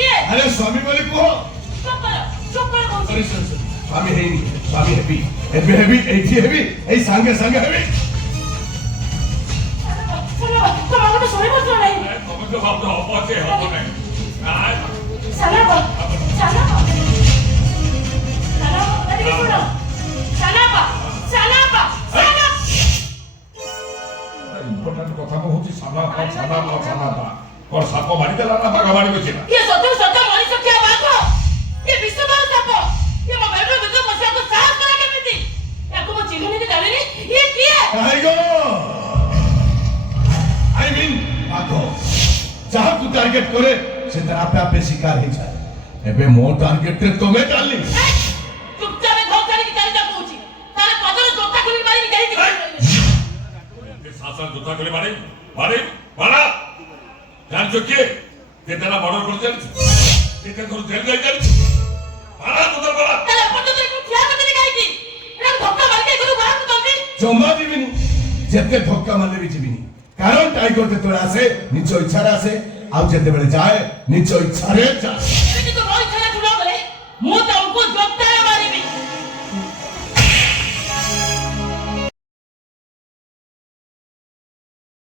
अरे स्वामी बोली को स्वामी है स्वामी हेबी हेबी हेबी एठी हेबी ए संगे संगे हेबी তোমার কথা শুনে বলছো নাই তুমি তো ভাবছো অপচে হবে না সালাবা সালাবা সালাবা এদিকে শোনো সালাবা সালাবা সালাবা ইম্পর্টেন্ট কথা হচ্ছে সালাবা সালাবা সালাবা और सापो मारी देला ना बागा मारी बचे ना ये सत्य मनीष क्या बात हो ये विश्वबाल सापो ये मोबाइल में तो मसिया को साफ करा के मिटी याको मो चिन्हने के जाने नहीं ये किए आई गो आई मीन आगो जहां को टारगेट करे से तरह पे आपे शिकार ही जाए एबे मो टारगेट ते तुम्हें डालनी चुपचाप धोखा की चाली जा पहुंची तारे पदर जोता खुली मारी की जाई ये सासा जोता करे मारे मारे मारा जान चुके ते तेरा मर्डर कर जान ते ते तो जेल जाई जान मारा तो मारा तारे पदर तो क्या करते दिखाई थी एरा धोखा मार के करू बाहर तो भी जमा जीविनी जेते धक्का मारले भी जीविनी कारण टाइगर ते तोरा आसे निज इच्छा रे आसे आउ जेते बेले जाए निज इच्छा रे जा